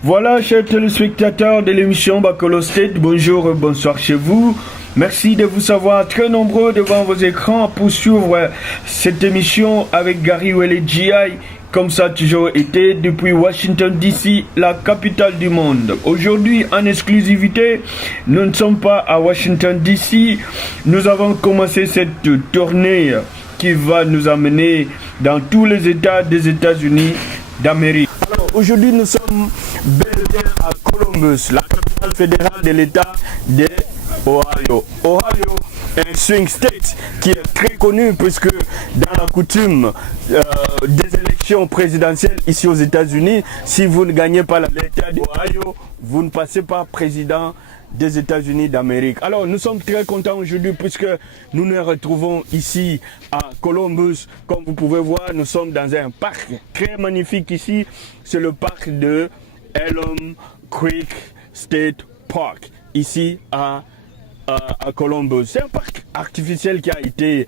Voilà, chers téléspectateurs de l'émission Bacolo State, bonjour, bonsoir chez vous. Merci de vous savoir très nombreux devant vos écrans pour suivre cette émission avec Gary Wele GI, comme ça a toujours été depuis Washington DC, la capitale du monde. Aujourd'hui, en exclusivité, nous ne sommes pas à Washington DC. Nous avons commencé cette tournée qui va nous amener dans tous les États des États-Unis d'Amérique. Alors, aujourd'hui, nous sommes bel et bien à Columbus, la capitale fédérale de l'État de Ohio. Ohio est un swing state qui est très connu puisque dans la coutume des élections présidentielles ici aux États-Unis, si vous ne gagnez pas l'État d'Ohio, vous ne passez pas président des États-Unis d'Amérique. Alors nous sommes très contents aujourd'hui puisque nous nous retrouvons ici à Columbus. Comme vous pouvez voir, nous sommes dans un parc très magnifique ici. C'est le parc de Elm Creek State Park, ici à Columbus. C'est un parc artificiel qui a été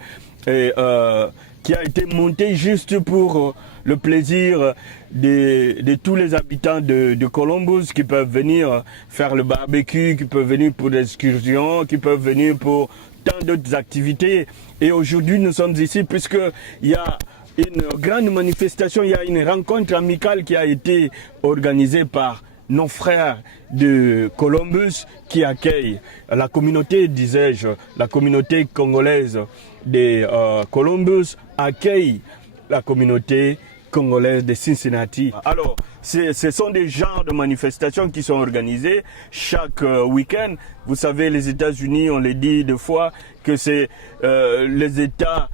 monté juste pour le plaisir de tous les habitants de Columbus qui peuvent venir faire le barbecue, qui peuvent venir pour des excursions, qui peuvent venir pour tant d'autres activités. Et aujourd'hui, nous sommes ici puisqu'il y a une grande manifestation, il y a une rencontre amicale qui a été organisée par nos frères de Columbus qui accueillent la communauté, disais-je, la communauté congolaise de Columbus accueille la communauté congolaise de Cincinnati. Alors, ce sont des genres de manifestations qui sont organisées chaque week-end. Vous savez, les États-Unis, on les dit deux fois, que c'est les États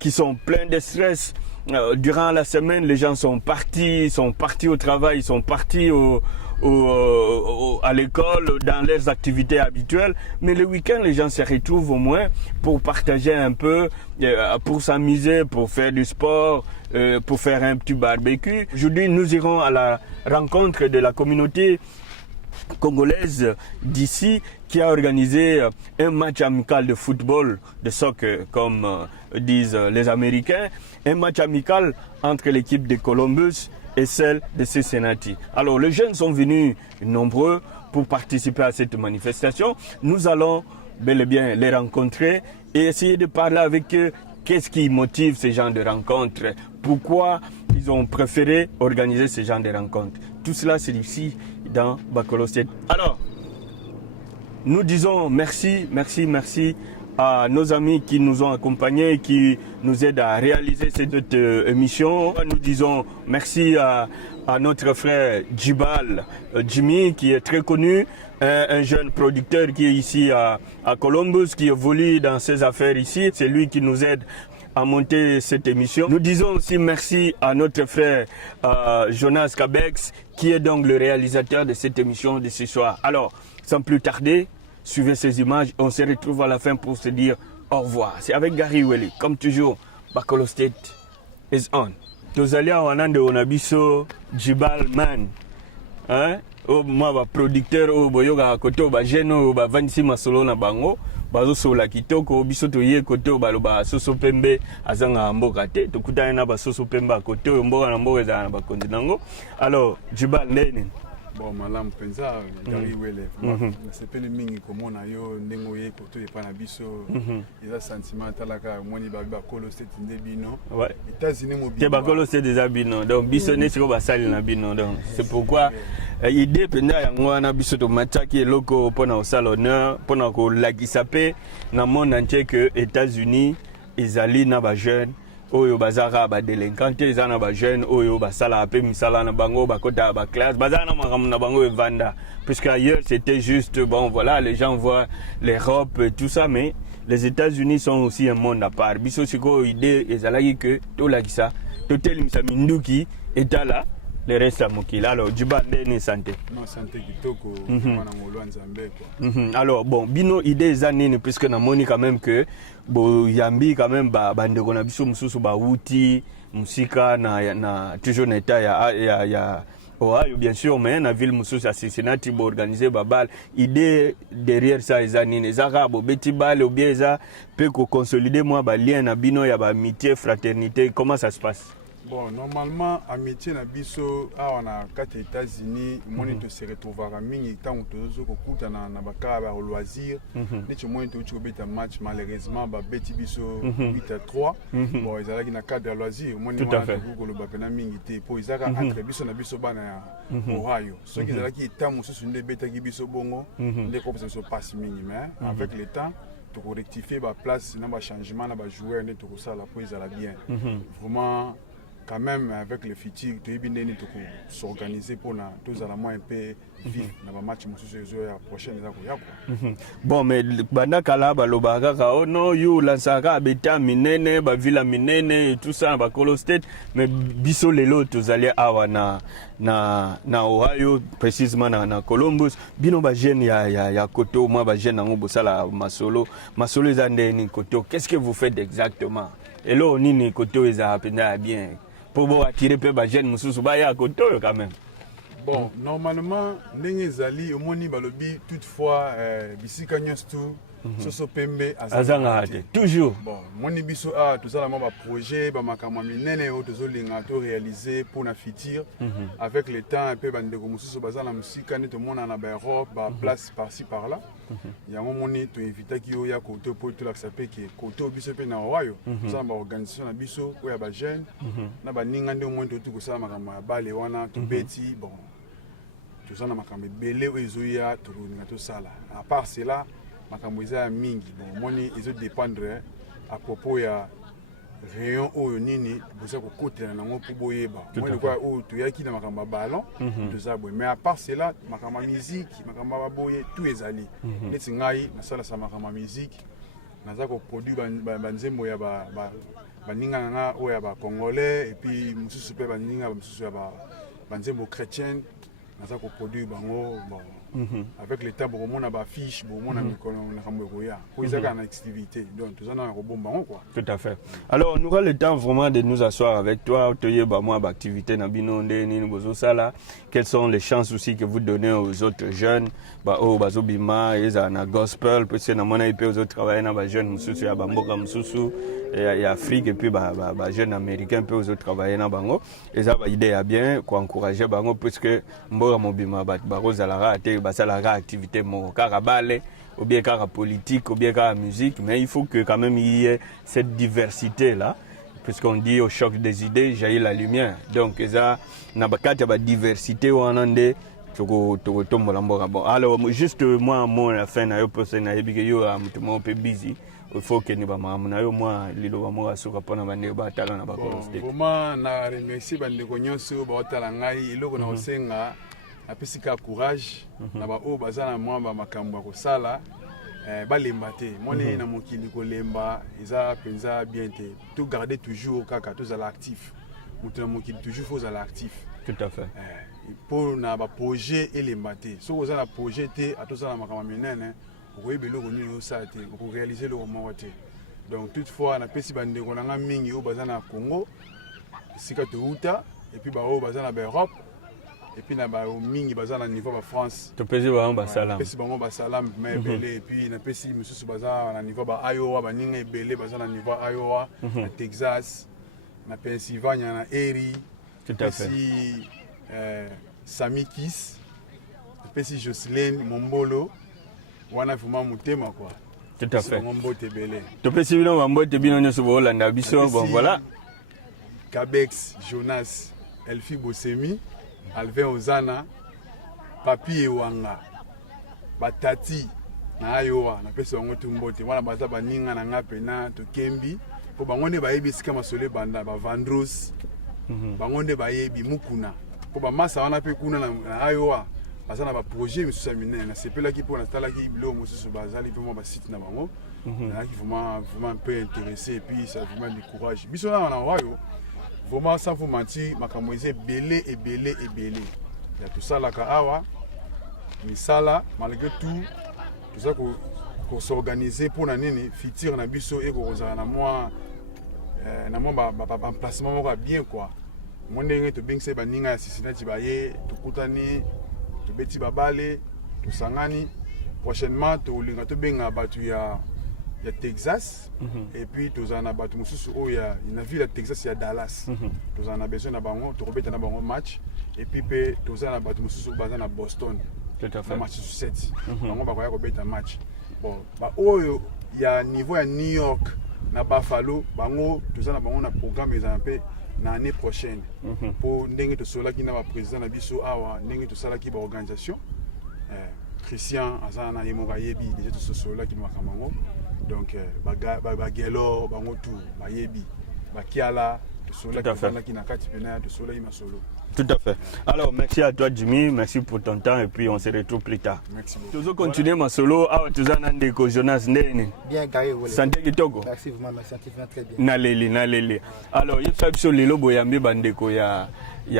qui sont pleins de stress. Durant la semaine, les gens sont partis au travail, ils sont partis à l'école, dans leurs activités habituelles. Mais le week-end, les gens se retrouvent au moins pour partager un peu, pour s'amuser, pour faire du sport, pour faire un petit barbecue. Aujourd'hui, nous irons à la rencontre de la communauté congolaise d'ici qui a organisé un match amical de football, de soccer, comme disent les Américains. Un match amical entre l'équipe de Columbus et celle de Cincinnati. Alors, les jeunes sont venus nombreux pour participer à cette manifestation. Nous allons bel et bien les rencontrer et essayer de parler avec eux. Qu'est-ce qui motive ces gens de rencontres? Pourquoi ils ont préféré organiser ce genre de rencontres? Tout cela, c'est ici, dans Bacolo State. Alors, nous disons merci à nos amis qui nous ont accompagnés, qui nous aident à réaliser cette émission. Nous disons merci à notre frère Jimmy, qui est très connu, un jeune producteur qui est ici à Columbus, qui évolue dans ses affaires ici. C'est lui qui nous aide à monter cette émission. Nous disons aussi merci à notre frère Jonas Kabex, qui est donc le réalisateur de cette émission de ce soir. Alors, sans plus tarder, suivez ces images. On se retrouve à la fin pour se dire au revoir. C'est avec Gary Wele. Comme toujours, Bacolo State is on. Tozalia wanande onabiso Jibal man. Hein? O moi producteur o boyoga koto ba jeno ba vanisi masolo na bango. Bazo sola kitoko biso to ye koto baloba soso pembe azanga mboka te tokutana na ba soso pembe koto mboka na mboka za na ba kontinango. Alors Jibal nene. Bon, malam penza Gary Wele. C'est pas le mingi comme on a yo ndengo ye koto et pas na biso. Il a sentiment talaka moni ba Bacolo State ndebino. Ouais. États-Unis mobile. Te Bacolo State des abino. Donc biso ne siko ba sali na bino donc. C'est pourquoi idée penda yango na biso to mataki loko pona au salonneur pona ko lakisa pe na monde entier que États-Unis ezali na ba jeune oyo bazaka ba délinquante ezana ba jeune oyo basala pe misala na bango bakota ba classe bazana makambo na bango evanda puisque ailleurs c'était juste bon voilà les gens voient les robes et tout ça mais les États-Unis sont aussi un monde à part. Biso siko idée ezalaki que to lakisa to telimisa minduki eta là le reste à mokila. Alors Djiba ndene santé. Non santé kitoko mwana ngolo nzambe quoi. Alors bon bino idée za nini puisque na moni quand même que bo yambi quand même bandeko na biso mususu ba wuti musika na toujours na état ya Ohio bien sûr mais na ville mususu à Cincinnati bo organiser babal idée derrière ça eza nini ezaka bo beti bale ou bien eza peut consolider moi ba lien na bino ya ba amitié fraternité comment ça se passe? Bon, normalement, amitié na biso, on a 4 États-Unis, on se retrouve à mingi tant que kuta na baka ba loisir. Ni moi to beta match malheureusement ba beti biso 8-3. Bon, ils allaient na cadre loisir, moi ni moi ko lo ba pena mingi te po izaka entre biso na biso bana Ohio. Ce qui allaient qui tant mususu nde beta ki biso bongo, nde ko se passe mingi mais avec le temps to rectifier ba place na ba changement na ba joueur ne to ça la po ils allaient bien. Vraiment quand même avec le futur tu es bien s'organiser pour na tous à la moins un peu vivre na match mususu ya prochaine za ko yako. Bon mais banda kala ba lobaka ka oh non you lansaka beta minene ba villa minene et tout ça ba Colo State mais biso lelo tozali awa na Ohio précisément na Columbus bino ba jeune ya Koto moi ba jeune ngo bosala masolo za ndeni Koto qu'est-ce que vous faites exactement et là on ni Koto eza penda bien pour attirer peu ba jeune mususu ba ya Koto quand même. Bon, normalement, ndenge zali omoni balobi toutefois bisika nyostu soso pembe azanga toujours. Bon, moni biso tout ça ba projet ba makama minene o tozo linga to réaliser pour na futur avec le temps un peu bandeko mususu bazana musika ne to mona na ba Europe ba place par-ci par-là. Ya moni to inviter ki yo ya Koto pour tout la sape que Koto biso pe na Ohio. Ça ba organisation na biso ko ya ba jeune na ba ninga nde mo to ko sala makama bale wana to beti bon. Tout ça na makambo belé ezoya to ninga to sala. À part cela makambo eza mingi bon moni ezo dépendre à propos ya rayon oyo nini boza ko kotela nango pour boyeba moi le quoi o to yaki na makambo ballon tout ça mais à part cela makambo musique makambo boye tout ezali neti ngai na sala sa makambo musique naza ko produire banzembo ya baninga nga oyo ya ba congolais et puis mususu pe baninga mususu ya banzembo chrétienne naza ko produire bango bon avec le temps bon on a ba fiche bon on a na kambo ya pour ils ont activité donc tout ça na ko bomba quoi. Tout à fait. Alors on aura le temps vraiment de nous asseoir avec toi toyer ba moi ba activité na bino ndeni bozo sala quelles sont les chances aussi que vous donnez aux autres jeunes ba o bazobima eza na gospel parce que na mona ipe aux autres travailler na ba jeunes mususu ya bamboka mususu et Afrique et puis ba jeunes américains peu aux autres travailler na bango et ça ba idée ya bien ko encourager bango parce que mboka mobima ba rosalara ate basalaka activité mo kaka bale ou bien kaka politique ou bien kaka musique mais il faut que quand même il y ait cette diversité là puisqu'on dit au choc des idées jaillit la lumière donc ça na bakati ba diversité wanande toko tombola mboka bon alors juste moi la fin na yo person na yebike yo mutu mo pe busy il faut que ni ba mamu na yo moi lilo ba mo asuka pona bande ba tala na ba Colo State vraiment na remercier bande ko nyonso ba tala ngai iloko na osenga apesika courage na ba o bazana mwa ba makambo ko sala balemba te moni na mokili ko lemba eza penza bien te tout garder toujours kaka tous à l'actif mutu na mokili toujours faut à l'actif tout à fait pour na ba projet elemba te so ko za na projet te atosa na makambo minene ko yebelo ko ni yo sa te ko réaliser le moment te donc toutefois na pesi bande ko na mingi o bazana Congo sika to uta et puis ba o bazana ba Europe et puis na ba mingi bazana niveau ba France to pesi ba ba salam pesi bango ba salam mais belé et puis na pesi mususu bazana na niveau ba Iowa ba ninga belé bazana niveau Iowa na Texas na Pennsylvania na Erie tout à fait Sami Kiss pesi Jocelyn Mombolo wana vraiment mutema quoi tout à fait Mombote belé to pesi bino Mombote bino nyoso bo Hollanda biso bon voilà Kabex Jonas Elfi Bosemi Alvin Ozana Papi Ewanga Batati na Iowa na pesa wango tumbote wana baza baninga na ngape na to Kembi po bangonde bayebi sika masole banda ba Vandros bangonde bayebi mukuna po ba masa wana pe kuna na Iowa baza na baprojet mosusu ya minene nasepelaki mpo natalaki biloko mosusu bazali mpe mwa basite na bango nayaki vraiment un peu intéressé et puis ça vraiment décourage biso na oyo vraiment sans vous mentir makambo eza ebele ya tosalaka awa misala malgré tout toza s'organiser pour na nini futur na biso ekozala na mwa emplacement moko bien quoi mo ndenge tobengisa baninga ya Cincinnati baye tokutani tobeti babale tosangani prochainement tolinga tobenga bato ya Texas et puis tozala na bato mosusu oyo na ville ya Texas ya Dallas tozala na besoin na bango tokobeta na bango match et puis pe tozala na bato mosusu baza na Boston na Massachusetts bango bakoya kobeta match bon ba oyo ya niveau ya New York na Buffalo bango tozala na bango na programme ezala mpe na année prochaine pour ndenge tosolaki na ba président na biso awa ndenge tosalaki ba organisation Christian azana ye moka yebi déjà tosolaki makambo ngo donc ba gelo bango tout ba yebi ba kiala tosolaki na kati pena tosolaki masolo. Tout à fait. Alors, merci à toi, Jimmy. Merci pour ton temps et puis on se retrouve plus tard. Merci beaucoup. Toujours continuer ma solo. Ah, tu as un déco Jonas Ndene. Bien garé. Santé Kitoko. Merci vraiment, merci très bien. Naleli. Alors, il faut sur les lobos yambi bandeko ya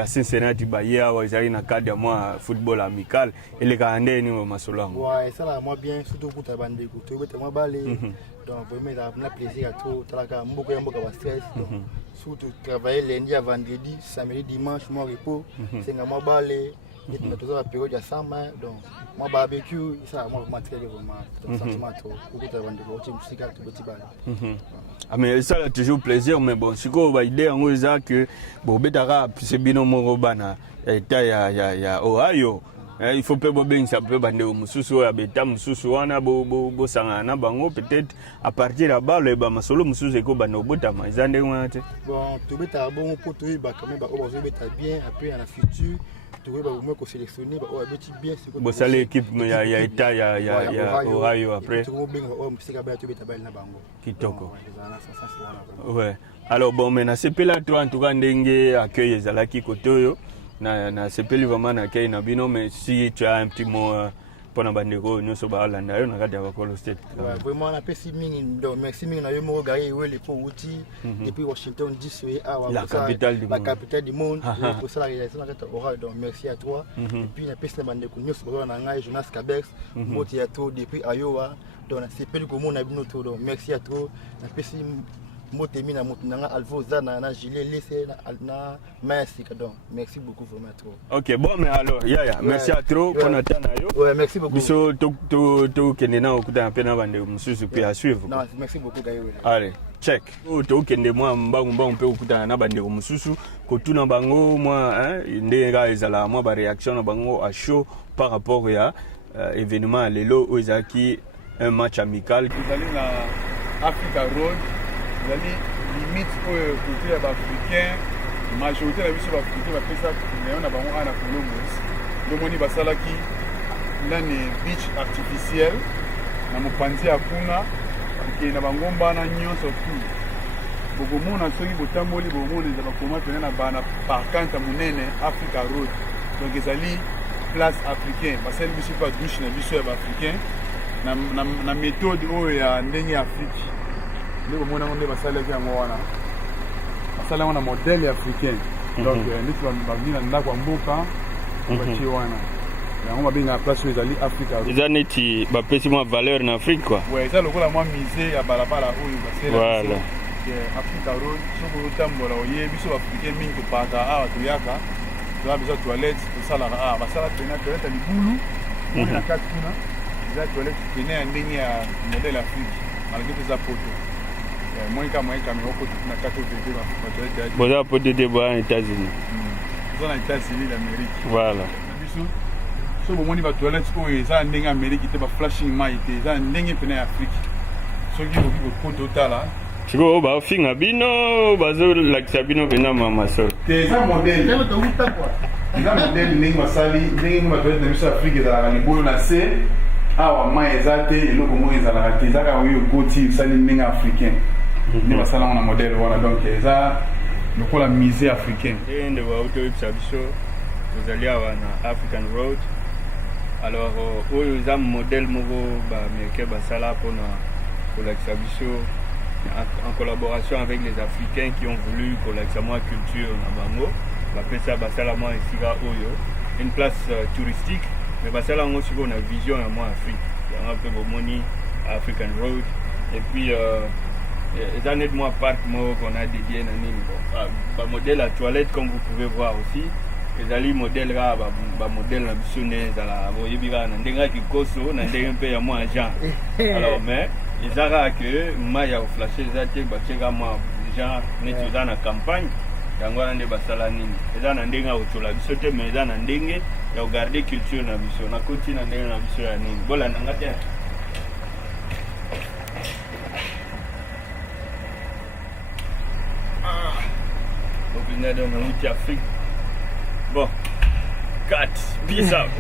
Cincinnati Bahia ou ils na cadre moi football amical et les gars Ndene ma solo. Ouais, ça là moi bien surtout pour ta bandeko. Tu veux moi balé. Donc vraiment ça a plaisir à tout. Talaka mboko ya mboka ba stress. Donc surtout travailler lundi à vendredi, samedi, dimanche, moi repos, c'est un mois balé, et puis toujours la période de summer, donc moi barbecue, ça moi vraiment très vraiment, sentiment trop, beaucoup de vendredi, musique tout petit balé. Ah mais ça a toujours plaisir, mais bon, si quoi idée en gros que bon betara c'est bino morobana, ya Ohio. Il faut pas bien ça peut bande mususu ya beta mususu wana bo sangana bango peut-être à partir là-bas le ba masolo mususu ko bande obota ma izande ngate bon to beta bon pour to ba quand même ba o zo beta bien après en la futur to ba au moins ko sélectionner ba o beti bien c'est ko ça l'équipe ya état ya Ohio après to bien o musika ba to beta ba na bango kitoko ouais alors bon mais na sepela toi en tout cas ndenge accueil ezalaki kotoyo na sepeli vraiment na kay na bino mais si tu as un petit mot pour na bandeko nyoso ba Orlando na kati ya Bakolo State. Ouais, vraiment na pesi mingi donc merci mingi na yo mo gagner le pour outil et puis Washington DC la capitale du monde pour ça la réalisation na oral donc merci à toi et puis na pesi na bandeko nyoso ba na ngai Jonas Kabex moti ya to depuis Iowa donc na sepeli ko mo na bino to donc merci à toi na pesi motemi na motunanga Alvoza na gilet laissé na merci donc merci beaucoup vraiment trop. OK bon mais alors merci à trop pour notre temps yo. Ouais merci beaucoup. Biso to kenena okuta pena bande mususu pe à suivre. Non merci beaucoup Gaïo. Allez check. To kende moi mbangu pe okuta na bande mususu ko tuna bango moi ndenge ezala moi ba réaction na bango à chaud par rapport ya événement lelo ozaki un match amical qui allait na Africa Road. Zali limite côté ya africain majorité la biso africain ba pesa leon na bango ana Columbus domoni basalaki lane beach artificiel na mopanzi ya kuna ke na bango mbana nyonso tout bogomona soki botamboli bomona za bakoma pena na bana parkanta munene Africa Road donc ezali place africain basali biso pa douche na biso ya ba africain na méthode oyo ya ndenge ya Afrique. Nous avons un modèle africain. Donc, nous avons venir dans Mboka, on va bien la place où les alliés africains. Ils ont été une valeur en Afrique quoi. Oui, ça le coup la moins misé à Balabala où voilà. Africa Road, ce que vous avez là, il biso africain mine que pas à Tuyaka. Tu as besoin de toilettes, tout ça là, bah ça la toilette à l'Iboulou, on a 4 kuna. Les toilettes tenaient un dernier modèle Afrique malgré tes apôtres. Moi quand mais au côté na 4 VD bon là pour des débats aux États-Unis. Aux États-Unis d'Amérique. Voilà. So bon moni ba toilette ko eza ndenge Amérique te ba flashing light eza ndenge pena Afrique. So ki ko total là. Chiko ba finga bino bazo lakisa bino pena mama so. Eza modèle. Tellement to uta quoi. Eza modèle ndenge basali ndenge ba toilette na biso Afrique eza na libolo na se. Awa ma eza te eloko mo eza la te eza ka oyo koti sali ndenge africain. Ni basala on a modèle voilà donc eza lokola musée africain. Ende wa auto biso tozali awa na African Road Alors, oyo eza modèle moko américain basala pour kolakisa biso en collaboration avec les Africains qui ont voulu kolakisa mwa culture na bango. Bapesa basala mwa esika oyo une place touristique, mais basala yango siko na vision ya mwa Afrique. Yango mpe bomoni African Road. Et puis eza net mwa parc moko qu'on a dédié na nini. Bon, modèle à toilette comme vous pouvez voir aussi. Ezali modèle kaka modèle na biso nde ezala boyebi kaka na ndenge ya kikoso na ndenge mpe ya mwa agent. Alors mais eza kaka ke mai ya koflashe eza te batie kaka mwa genre neti eza na campagne yango wana nde basala nini. Eza na ndenge ya kotola biso te mais eza na ndenge ya kogarde culture na biso nakoti na ndenge na biso ya nini bolandanga te. Opinion de notre Afrique. Bon, 4, peace out.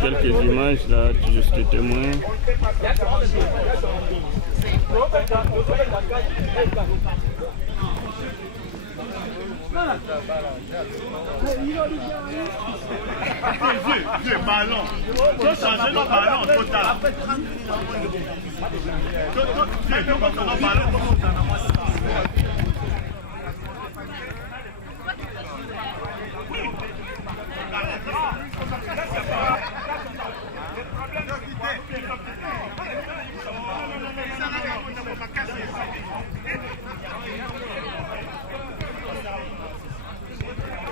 Quelques images là, juste témoins. Le ballon. Tu as changé le ballon total.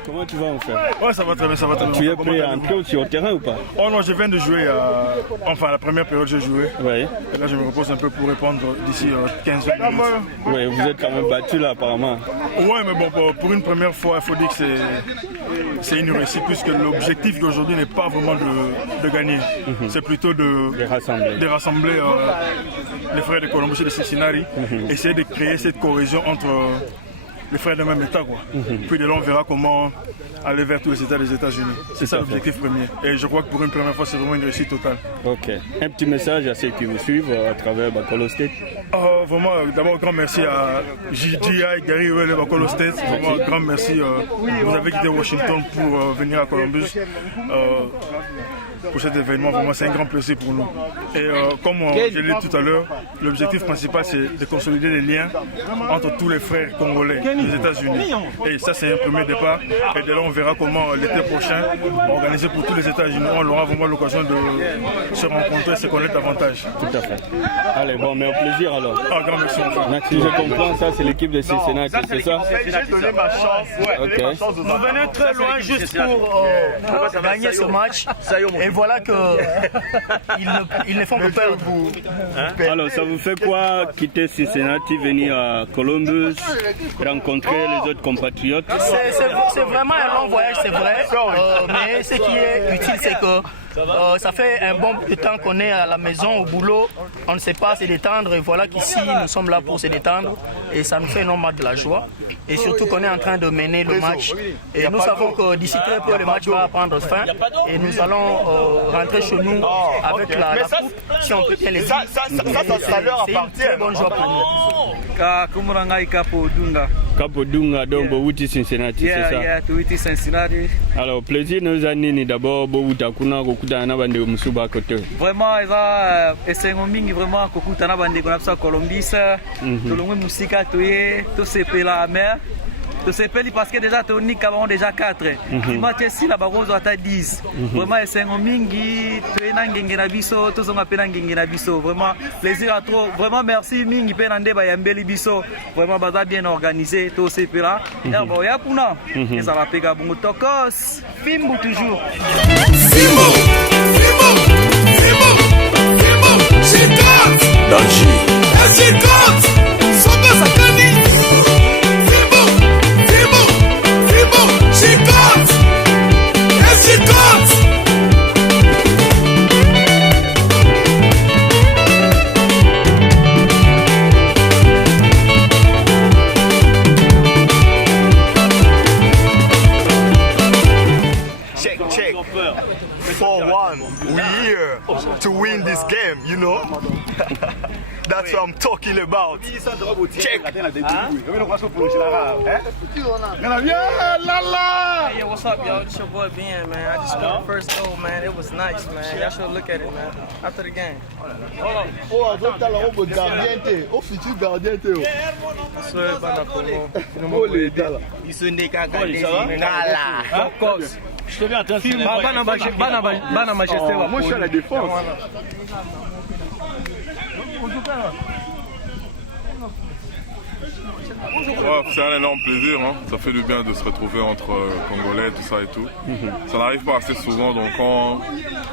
Comment tu vas en fait? Ouais, ça va très bien, ça va très bien. Tu es prêt à entrer aussi au terrain ou pas? Oh non, je viens de jouer, enfin la première période j'ai joué. Oui. Et là je me repose un peu pour répondre d'ici 15 minutes. Oui, vous êtes quand même battu là apparemment. Ouais, mais bon, pour une première fois, il faut dire que c'est une réussite puisque l'objectif d'aujourd'hui n'est pas vraiment de gagner. C'est plutôt de rassembler les frères de Columbus et de Cincinnati, essayer de créer cette cohésion entre les frères d'un même État, quoi. Puis de là, on verra comment aller vers tous les États des États-Unis. C'est ça l'objectif premier. Et je crois que pour une première fois, c'est vraiment une réussite totale. Ok. Un petit message à ceux qui vous suivent à travers Bacolo State. Vraiment, d'abord, grand merci à GGI, Gary Huel et Bacolo State. Vraiment, grand merci. Vous avez quitté Washington pour venir à Columbus. Pour cet événement, vraiment c'est un grand plaisir pour nous. Et comme je l'ai dit tout à l'heure, l'objectif principal c'est de consolider les liens entre tous les frères congolais des États-Unis. Et ça c'est un premier départ. Et de là on verra comment l'été prochain, organiser pour tous les États-Unis, on aura vraiment l'occasion de se rencontrer et se connaître davantage. Tout à fait. Allez, bon, mais au plaisir alors. Ah, grand merci. Si je comprends, ça c'est l'équipe de Cincinnati, c'est ça? J'ai donné ma chance. Okay. Nous venons très loin juste pour gagner ce match. Et voilà que ils ne font que perdre. Alors, ça vous fait quoi quitter Cincinnati, venir à Columbus, rencontrer les autres compatriotes? C'est vraiment un long voyage, c'est vrai. Mais ce qui est utile, c'est que ça fait un bon bout de temps qu'on est à la maison, au boulot. On ne sait pas se détendre. Et voilà qu'ici, nous sommes là pour se détendre. Et ça nous fait énormément de la joie. Et surtout qu'on est en train de mener le match. Et nous savons que d'ici très peu, le match va prendre fin. Et nous allons rentrer chez nous avec la coupe, si on peut bien les dire. C'est une très bonne joie pour nous. Capo Dunga, donc Bouti Cincinnati, c'est ça? Yeah, Bouti Cincinnati. Alors, plaisir nous anini d'abord, Bouta Kuna, Kokutana Bande Musuba Kote. Vraiment, c'est un mingi vraiment Kokutana Bande Konapsa Columbus, tout le monde musique à tout c'est la mer. Tout c'est parce que déjà Tonique avons déjà 4. Match ici la Barroso à 10. Vraiment c'est un mingi, tu es n'angengena biso, tous on appelle n'angengena biso. Vraiment plaisir à trop. Vraiment merci mingi penande ba yambeli biso. Vraiment baza bien organisé tout c'est là. Et bon ya puna. Et ça va pegar bon tokos. Fimbo toujours. Fimbo. Chicot. Danger. Chicot. Soka sakani. Check. 4-1. We're here to win this game, you know? That's what I'm talking about. Check. Hey, what's up, y'all? It's your boy Ben, man. I just scored the first goal, man. It was nice, man. Y'all should look at it, man. After the game. Of course. Je te viens en train de filmer. Bana Manchester. Moi, je suis à la défense. Ouais, c'est un énorme plaisir, hein. Ça fait du bien de se retrouver entre Congolais, tout ça et tout. Ça n'arrive pas assez souvent, donc quand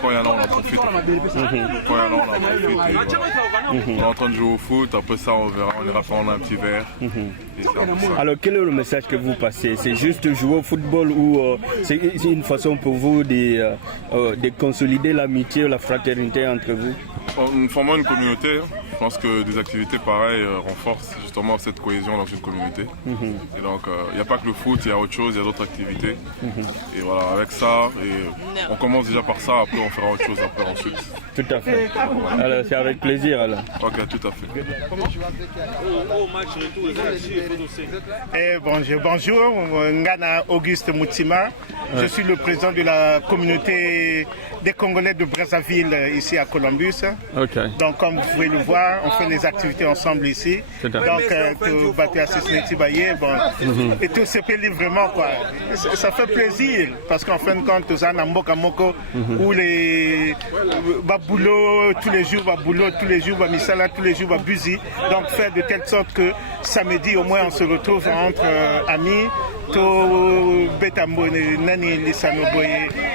il y en a, on en profite. Quand il y en a, on en profite. Et, voilà. On est en train de jouer au foot, après ça on verra, on ira prendre un petit verre. Alors quel est le message que vous passez? C'est juste jouer au football ou c'est une façon pour vous de consolider l'amitié, la fraternité entre vous? Nous formons une communauté. Je pense que des activités pareilles renforcent justement cette cohésion dans une communauté. Et donc, il n'y a pas que le foot, il y a autre chose, il y a d'autres activités. Et voilà, avec ça, on commence déjà par ça, après on fera autre chose après ensuite. Tout à fait. Alors, c'est avec plaisir alors. Ok, tout à fait. Bonjour, Ngana Auguste Moutima. Je suis le président de la communauté des Congolais de Brazzaville ici à Columbus. Okay. Donc comme vous pouvez le voir, on fait des activités ensemble ici. Donc tout battu à Cincinnati Baye, bon, et tout ce pays vraiment quoi. Ça fait plaisir parce qu'en fin de compte, ça n'a Mboka Moko où les boulot tous les jours, tous les jours, misala tous les jours, buzi. Donc faire de telle sorte que samedi au moins on se retrouve entre amis.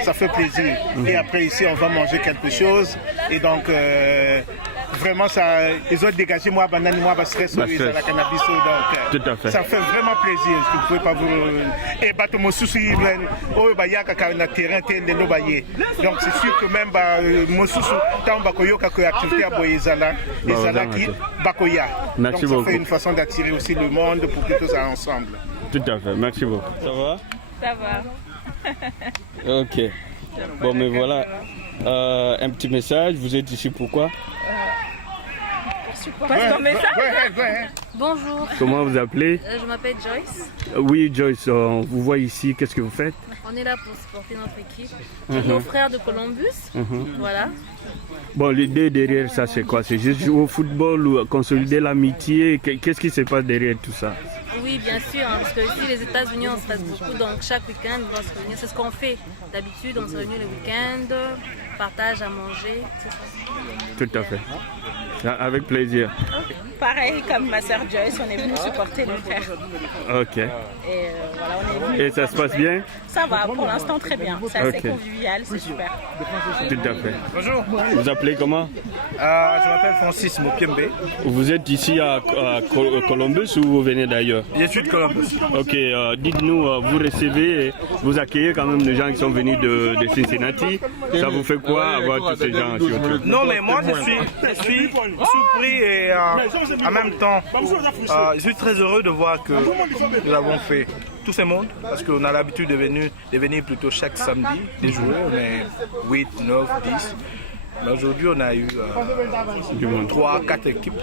Ça fait plaisir. Et après ici on va manger quelque chose et donc vraiment ça ils ont dégagé moi banane moi stress sur la cannabis donc ça fait vraiment plaisir. Je ne pouvais pas vous et bateau mon souci oh ba yaka ka na terrain tel no baye. Donc c'est sûr que même mon souci tant bakoyoka que activité à boyezala et zala qui bakoya. Donc ça fait une façon d'attirer aussi le monde pour que tout ça ensemble. Tout à fait, merci beaucoup. Ça va? Ça va. Ok. Bon, mais voilà, un petit message. Vous êtes ici pourquoi? Passe ton message. Bonjour. Comment vous appelez? Je m'appelle Joyce. Oui, Joyce, on vous voit ici. Qu'est-ce que vous faites? On est là pour supporter notre équipe. Nos frères de Columbus. Voilà. Bon, l'idée derrière ça, c'est quoi? C'est juste jouer au football ou consolider l'amitié? Qu'est-ce qui se passe derrière tout ça? Oui, bien sûr, hein, parce que ici, les États-Unis, on se passe beaucoup. Donc, chaque week-end, on doit se réunir. C'est ce qu'on fait. D'habitude, on se réunit le week-end, partage à manger, c'est ça. Tout à fait. Avec plaisir. Pareil comme ma sœur Joyce, on est venu supporter nos frères. Ok. Et voilà, on est venu. Et ça se passe bien? Ça va, pour l'instant très bien. C'est assez convivial, c'est super. Tout à fait. Bonjour. Vous appelez comment? Je m'appelle Francis Mopiembe. Vous êtes ici à Columbus ou vous venez d'ailleurs? Je suis de Columbus. Ok, dites-nous, vous recevez, vous accueillez quand même les gens qui sont venus de Cincinnati. Ça vous fait quoi avoir tous ces gens ici autour? Non, mais moi je suis surpris et en même temps, je suis très heureux de voir que nous avons fait tout ce monde, parce qu'on a l'habitude de venir plutôt chaque samedi, des joueurs, on est 8, 9, 10. Mais aujourd'hui, on a eu 3, 4 équipes.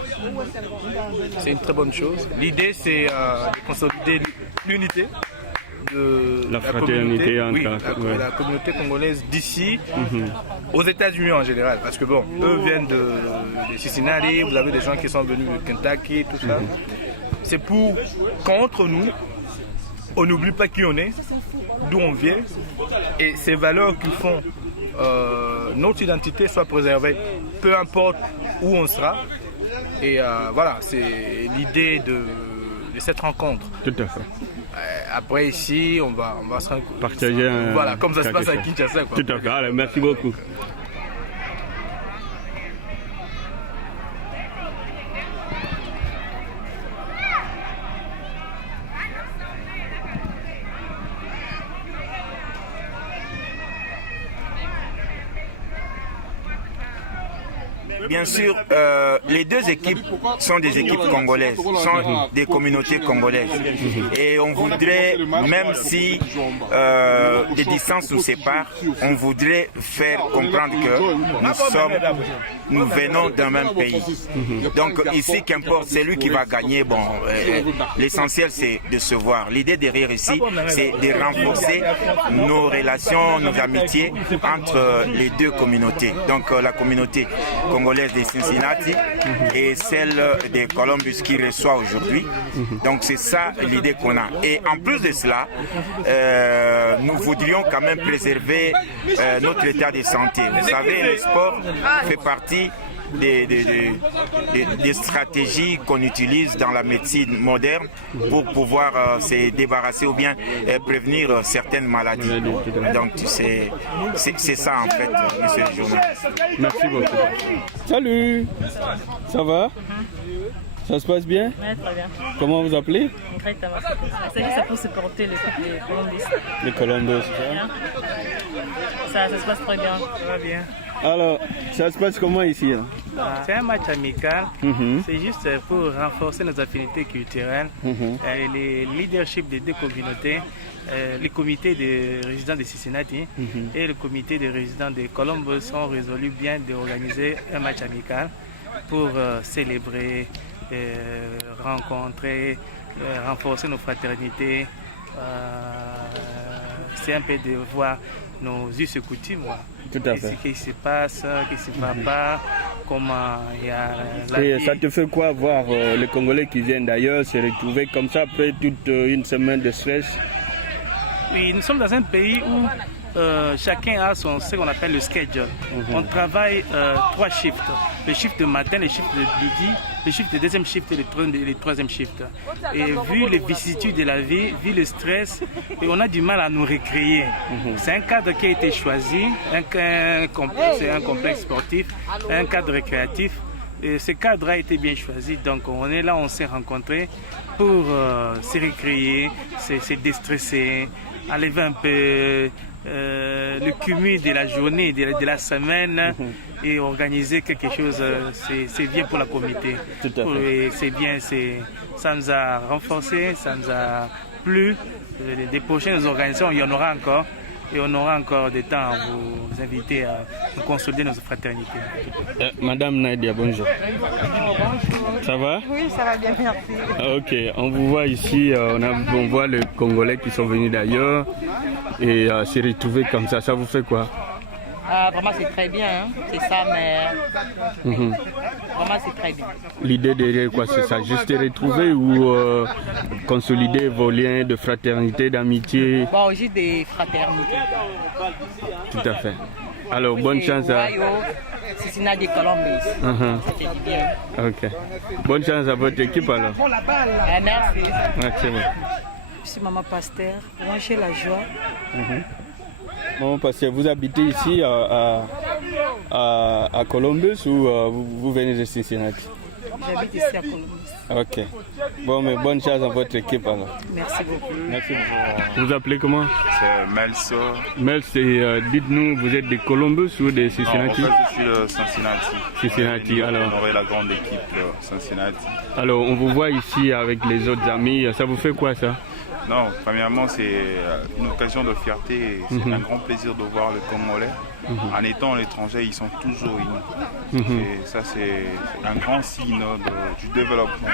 C'est une très bonne chose. L'idée, c'est de consolider l'unité de la fraternité communauté, la communauté congolaise d'ici, aux États-Unis en général. Parce que bon, eux viennent de Cincinnati, vous avez des gens qui sont venus de Kentucky, tout ça. C'est pour qu'entre nous, on n'oublie pas qui on est, d'où on vient, et ces valeurs qui font notre identité soit préservée, peu importe où on sera. Et voilà, c'est l'idée de cette rencontre. Tout à fait. Après ici, on va se partager voilà, comme ça se passe à Kinshasa. Tout à fait. Allez, merci beaucoup. Bien sûr, les deux équipes sont des équipes congolaises, sont des communautés congolaises. Et on voudrait, même si des distances nous séparent, on voudrait faire comprendre que nous venons d'un même pays. Donc ici, qu'importe, c'est lui qui va gagner. Bon, l'essentiel c'est de se voir. L'idée derrière ici, c'est de renforcer nos relations, nos amitiés entre les deux communautés. Donc la communauté congolaise de Cincinnati et celle de Columbus qui reçoit aujourd'hui. Donc c'est ça l'idée qu'on a. Et en plus de cela, nous voudrions quand même préserver notre état de santé. Vous savez, le sport fait partie des stratégies qu'on utilise dans la médecine moderne pour pouvoir se débarrasser ou bien prévenir certaines maladies. Donc c'est ça en fait, monsieur le journaliste. Merci beaucoup. Salut, ça va? Ça se passe bien? Oui, très bien. Comment vous appelez? Greta. C'est juste pour supporter l'équipe de Columbus. Les Columbus, ça se passe très bien. Ça va bien. Alors, ça se passe comment ici? C'est un match amical. C'est juste pour renforcer nos affinités culturelles. Et le leadership des deux communautés, le comité des résidents de Cincinnati et le comité des résidents de Columbus ont résolu bien d'organiser un match amical pour célébrer, rencontrer, renforcer nos fraternités. C'est un peu de voir nos us et coutumes. Tout à fait. Qu'est-ce qui se passe, qu'est-ce qui ne va pas, comment il y a la Et vie. ça te fait quoi voir les Congolais qui viennent d'ailleurs se retrouver comme ça après toute une semaine de stress? Oui, nous sommes dans un pays où chacun a ce qu'on appelle le schedule. On travaille 3 shifts. Le shift de matin, le shift de midi, le shift de deuxième shift et le troisième shift. Et vu les vicissitudes de la vie, vu le stress, et on a du mal à nous recréer. C'est un cadre qui a été choisi, c'est un complexe sportif, un cadre récréatif. Et ce cadre a été bien choisi, donc on est là, on s'est rencontrés pour se recréer, se déstresser, enlever un peu le cumul de la journée, de la semaine et organiser quelque chose, c'est bien pour la communauté. C'est bien, ça nous a renforcé, ça nous a plu. Des prochaines organisations, il y en aura encore. Et on aura encore des temps à vous inviter à consolider nos fraternités. Madame Nadia, bonjour. Bonjour. Ça va? Oui, ça va bien, merci. Ok, on vous voit ici, on voit les Congolais qui sont venus d'ailleurs et se retrouver comme ça vous fait quoi? Vraiment, c'est très bien, hein. C'est ça, mais vraiment, c'est très bien. L'idée derrière quoi, c'est ça, juste se retrouver ou consolider vos liens de fraternité, d'amitié? Bon, juste des fraternités. Tout à fait. Alors, bonne chance à... Cincinnati Columbus. Ça fait du bien. Ok. Bonne chance à votre équipe alors. Merci. Merci. Je suis Maman Pasteur, Ranger la joie. Maman Pasteur, vous habitez ici à Columbus ou vous venez de Cincinnati? J'habite ici à Columbus. Ok. Bon, mais bonne chance à votre équipe alors. Merci beaucoup. Merci beaucoup. Vous appelez comment? C'est Melso. Mels, dites-nous, vous êtes de Columbus ou de Cincinnati? Non, en fait, je suis de Cincinnati. Cincinnati, alors. On aurait la grande équipe de Cincinnati. Alors, on vous voit ici avec les autres amis. Ça vous fait quoi ça? Non, premièrement, c'est une occasion de fierté. C'est un grand plaisir de voir les Congolais. En étant à l'étranger, ils sont toujours unis. Et ça, c'est un grand signe du développement.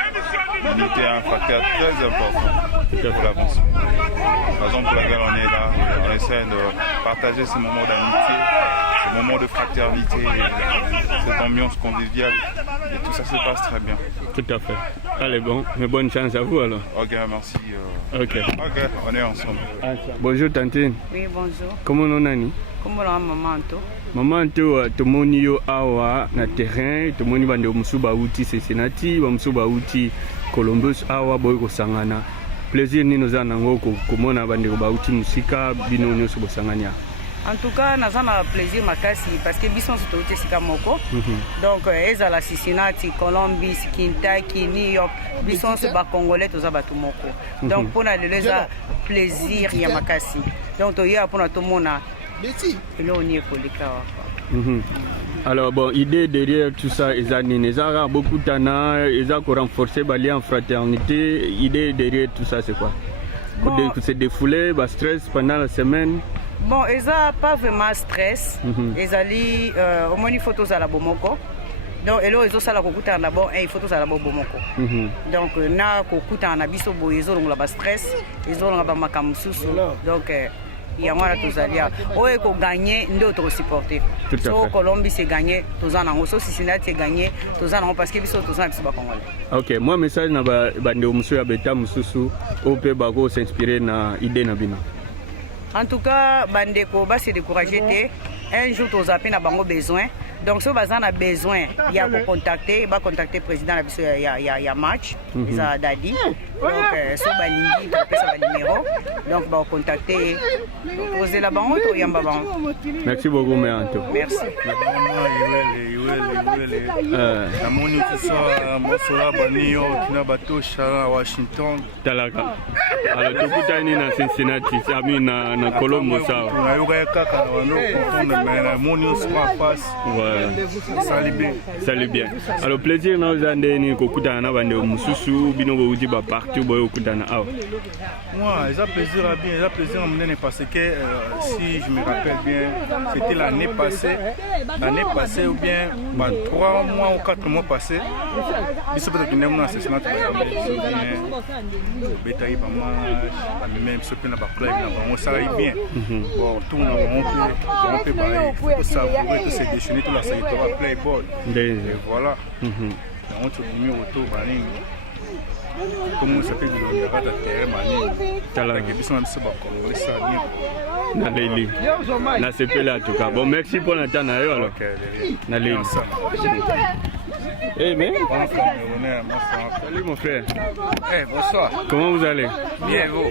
L'unité est un facteur très important pour l'avancement. La raison pour laquelle on est là, on essaie de partager ces moments d'amitié, ces moments de fraternité, cette ambiance conviviale. Et tout ça se passe très bien. Tout à fait. Allez, bon, mais bonne chance à vous alors. Ok, merci. Ok, on est ensemble. Bonjour Tantine. Oui, bonjour. Comment on a dit? Comment on a maman to? Maman to tomoni yo awa na terrain, tomoni bande musuba uti Cincinnati, ba musuba uti Columbus awa boy ko sangana. Plaisir ni noza nango ko komona bande ko ba uti musika bino nyoso bo sanganya. En tout cas, nous avons un plaisir parce que Bisson c'est aussi si Kamoko. Donc, ils ont la Cincinnati, Columbus, Kentucky, New York. Bisson c'est pas congolais, tout ça va tout moko. Donc, pour nous, les a plaisir, il y a Makasi. Donc, il y a pour nous tout le monde. Et là, on y est pour les cas. Alors, bon, idée derrière tout ça, ils ont beaucoup d'années, ils ont renforcé les liens en fraternité. Idée derrière tout ça, c'est quoi? Bon, c'est défoulé, stress pendant la semaine. Bon, ils n'ont pas vraiment stress. Ils allaient au moins une photo à la Bomoko. Donc, ils ont ça la kokuta na bon, il faut ça la Bomoko. Donc, na kokuta na biso bo ils ont la stress, ils ont la makamususu. Donc, il y a moi tous allés. Oh, ils ont gagné, nous autres supporter. So Colombie c'est gagné, tous en ont. So Cincinnati c'est gagné, tous en ont parce que biso tous en sont pas congolais. Ok, moi message na ba bande musu abeta mususu, ope bako s'inspirer na idée na bino. En tout cas, bandeko ba se décourager. Un jour tous appels na bango besoin. Donc si vous avez besoin, il y a pour contacter, il va contacter le président il y a match, il a Dadi. Donc si vous avez un numéro, donc il va contacter, poser la banque ou yamba banque. Merci beaucoup, Méanto. Merci. Namoni kusa masola ba New York na batosha Washington. Talaka. Alors tukutani na Cincinnati, ami na Columbus sawa. Nayoka kaka na wano kutuna na moni ospa pass. Salut bien. Alors plaisir na ozande ni kokutana na bande mususu bino bo uji ba partout boy okutana awa. Moi, ils ont plaisir à bien, ils ont plaisir à mener parce que si je me rappelle bien, c'était l'année passée ou bien 3 mois ou 4 mois passés. Ils sont peut-être venus à ce moment même ce que nous avons on s'arrive bien. Bon, tout on peut savourer tous ces déchaînés, tout la sélectoire play ball. Et voilà. On se met autour comment ça fait de l'on de terrain mani qui sont se ba ça na leli na sepela en tout cas. Bon, merci pour la temps alors. Na leli. Eh mais salut mon frère. Eh bonsoir. Comment vous allez? Bien vous.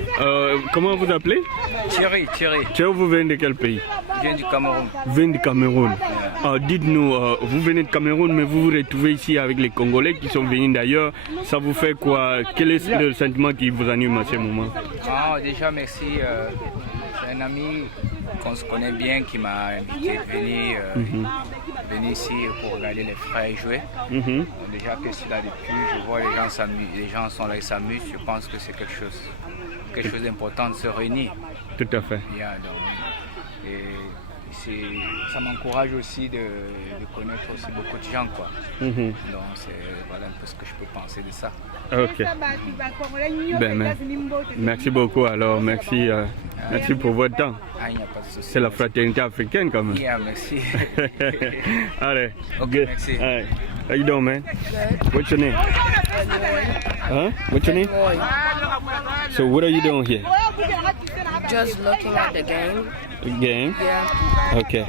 Comment vous appelez? Thierry. Thierry, vous venez de quel pays? Je viens du Cameroun. Vous venez du Cameroun. Dites-nous, vous venez de Cameroun, mais vous vous retrouvez ici avec les Congolais qui sont venus d'ailleurs. Ça vous fait quoi? Quel est le sentiment qui vous anime à ce moment? Déjà, merci. C'est un ami qu'on se connaît bien qui m'a invité de venir ici pour regarder les frères jouer. Donc déjà que je suis là depuis, je vois les gens sont là, ils s'amusent. Je pense que c'est quelque chose d'important de se réunir. Tout à fait. Ça m'encourage aussi de connaître aussi beaucoup de gens, quoi. Donc c'est voilà un peu ce que je peux penser de ça. Ok. Merci beaucoup alors, merci pour votre temps. C'est la fraternité africaine quand même. Yeah, merci. Allez. Okay, merci. Alright. How you doing, man? What's your name? Huh? What's your name? So what are you doing here? Just looking at the game. Game? Yeah. Okay.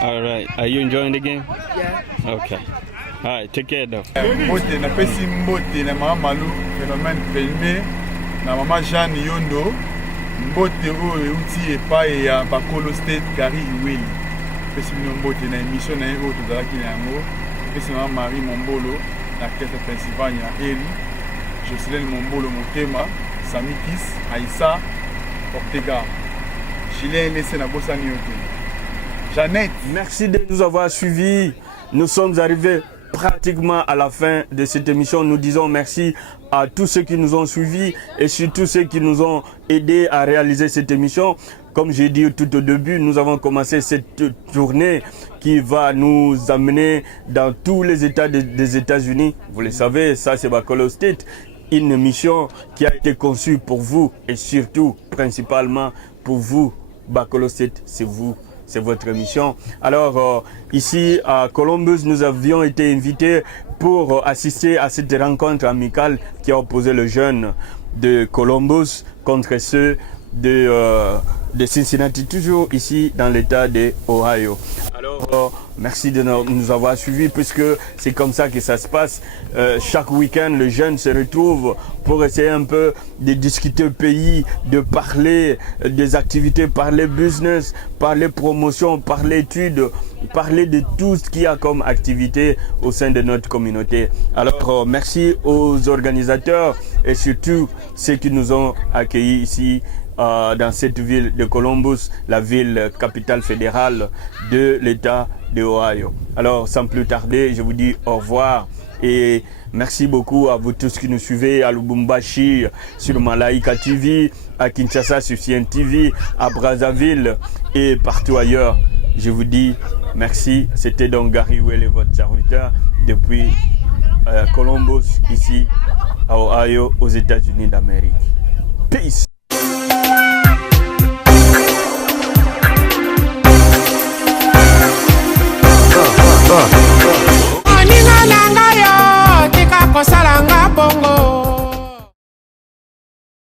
All right. Are you enjoying the game? Yeah. Okay. All right. Take care though. Mbote na pesi mbote na mama Malou phénomène premier na mama Jeanne Yondo mbote oyo euti epai ya Bakolo State Gary Iweli pesi bino mbote na émission na ye oyo tozalaki na yango pesi mama Marie Mombolo na Kesa Pennsylvania Eli Jocelyn Mombolo Motema Sami Kiss Aïssa Ortega Chilien laissé na bosani yote Jeannette. Merci de nous avoir suivis. Nous sommes arrivés pratiquement à la fin de cette émission. Nous disons merci à tous ceux qui nous ont suivis et surtout ceux qui nous ont aidés à réaliser cette émission. Comme j'ai dit tout au début, nous avons commencé cette tournée qui va nous amener dans tous les États des États-Unis. Vous le savez, ça c'est Bakolo State. Une émission qui a été conçue pour vous et surtout, principalement pour vous. Bakolo State, c'est vous. C'est votre émission. Alors, ici à Columbus, nous avions été invités pour assister à cette rencontre amicale qui a opposé le jeune de Columbus contre ceux de Cincinnati, toujours ici dans l'état de Ohio. Alors, merci de nous avoir suivis puisque c'est comme ça que ça se passe. Chaque week-end, le jeune se retrouve pour essayer un peu de discuter pays, de parler des activités, parler business, parler promotion, parler études, parler de tout ce qu'il y a comme activité au sein de notre communauté. Alors, merci aux organisateurs et surtout ceux qui nous ont accueillis ici dans cette ville de Columbus, la ville capitale fédérale de l'État de Ohio. Alors, sans plus tarder, je vous dis au revoir et merci beaucoup à vous tous qui nous suivez à Lubumbashi sur Malaika TV, à Kinshasa sur CNTV, à Brazzaville et partout ailleurs. Je vous dis merci. C'était donc Gary Iweli, votre serviteur, depuis Columbus, ici à Ohio, aux États-Unis d'Amérique. Peace!